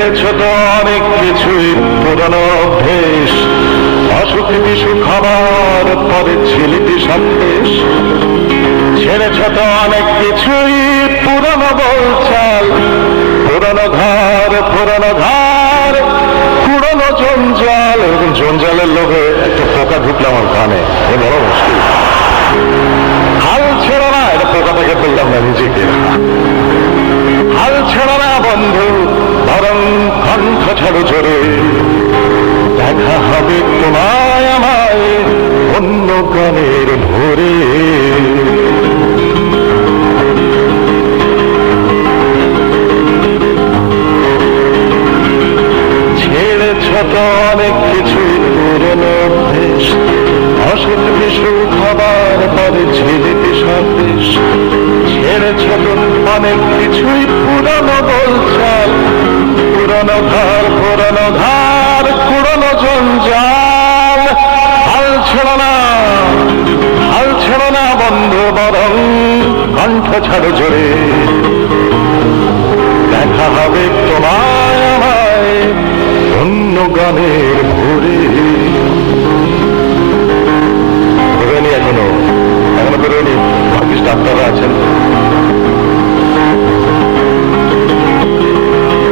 ছেড়েছ তো অনেক কিছুই পুরনো অভ্যেস, অসুখ বিসুখ খাবার পরে ঝিলিপি সন্দেশ। ছেড়েছ তো অনেক কিছুই পুরনো বলচাল, পুরনো ঘর পুরনো ঘর পুরনো জঞ্জাল। এবং জঞ্জালের লোভে একটা পোকা ঢুকলো আমার কানে, এ বড় মুশকিল। হাল ছেড়ো না, এটা পোকা থেকে বললাম না নিজেকে। হাল ছেড়ো না বন্ধু, বরং কণ্ঠ ছাড়ো জোরে। দেখা হবে তোমায় আমায় অন্য গানের ভোরে। ছেড়েছ তো অনেক কিছুই পুরনো অভ্যেস, অসুখ বিসুখ খাবার পরে ঝিলিপি সন্দেশ। ছেড়েছ তো অনেক কিছুই পুরনো বলচাল, পুরনো ঘর পুরনো ঘর পুরনো জঞ্জাল। হাল ছেড়ো না, হাল ছেড়ো না বন্ধু, বরং কণ্ঠ ছাড়ো জোরে। দেখা হবে তোমায় আমায় অন্য গানের ভোরে। বেরোয়নি এখনো, এখনো বেরোয়নি। ভাগ্যিস ডাক্তাররা আছেন।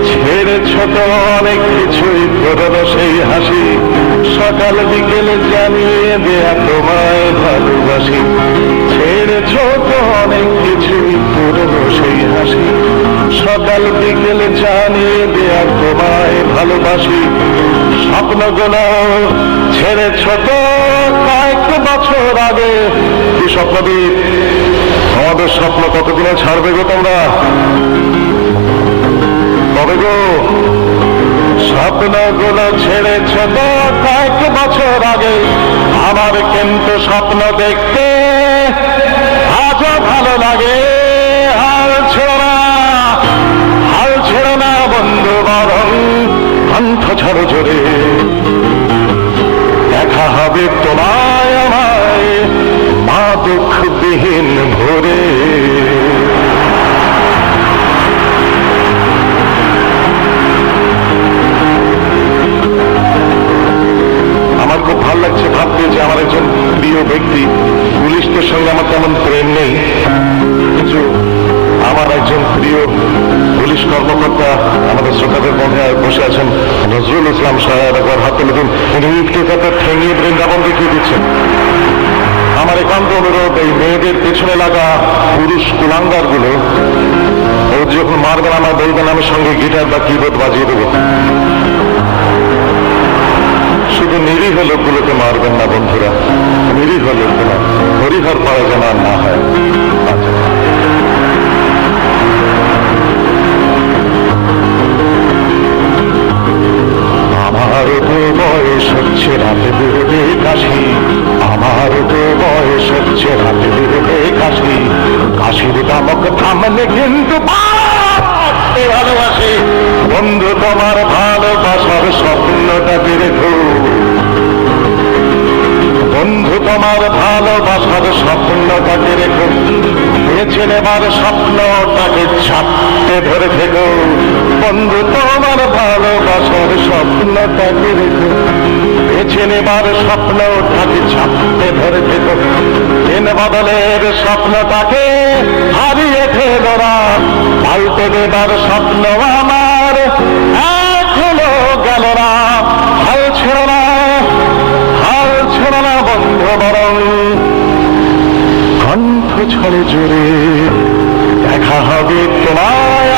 ছেড়েছ তো অনেক কিছুই পুরনো সেই হাসি, সকাল বিকেলে জানিয়ে দেয়া তোমায় ভালোবাসি। ছেড়েছ তো অনেক কিছুই পুরনো সেই হাসি, সকাল বিকেলে জানিয়ে দেয়া তোমায় ভালোবাসি। স্বপ্নগুলো ছেড়েছ তো কয়েক বছর আগে। কি স্বপ্নবিদ, আমাদের স্বপ্ন কতদিনে ছাড়বে গো তোমরা? কবে গো? স্বপ্নগুলো ছেড়েছ তো কয়েক বছর আগে। আমার কিন্তু স্বপ্ন দেখতে আজও ভালো লাগে। হাল ছেড়ো না, হাল ছেড়ো না বন্ধু, বরং কণ্ঠ ছাড়ো জোরে। দেখা হবে তোমায় আমায় মা দুঃখবিহীন ভোরে। আমার খুব ভালো লাগছে ভাবতে যে আমার একজন প্রিয় ব্যক্তি, পুলিশদের সঙ্গে আমার তেমন প্রেম নেই, কিন্তু আমার একজন প্রিয় পুলিশ কর্মকর্তা আমাদের শ্রোতাদের মধ্যে বসে আছেন, নজরুল ইসলাম সাহেব। একবার হাতে লিখুন, উনি ইটকে কথা ঠেঙিয়ে বৃন্দাবন দেখিয়ে দিচ্ছেন। আমার একান্ত অনুরোধ, এই মেয়েদের পেছনে লাগা পুরুষ কুলাঙ্গার গুলো ও যখন মারবেন আমার বলবেন, আমি সঙ্গে গিটার বা কিবোর্ড বাজিয়ে দেবো। শুধু নিরীহ লোকগুলোকে মারবেন না বন্ধুরা, নিরীহ লোকগুলো হরিহর পাড়া যেন আর না হয়। আমারও তো বয়স হচ্ছে রাতে বেরোবে কাশি, আমারও তো বয়স হচ্ছে রাতে বেরোবে কাশি। কাশির দামক থামলে কিন্তু ভালোবাসি। বন্ধু তোমার ভালোবাসার স্বপ্নটাকে রেখো, বন্ধু তোমার ভালোবাসার স্বপ্নটাকে রেখো। বেছে নেবার স্বপ্নটাকে ছাপতে ধরে থেকো। বন্ধু তোমার ভালোবাসার স্বপ্নটাকে রেখো, বেছে নেবার স্বপ্নটাকে ছাপতে ধরে থেকো। দিন বদলের স্বপ্নটাকে হারিয়ে ফেলো না, পাল্টে দেবার স্বপ্ন আমার এখনো গেল না। হাল ছেড়ো না, হাল ছেড়ো না বন্ধু, বরং কণ্ঠ ছাড়ো জোরে। দেখা হবে তোমায়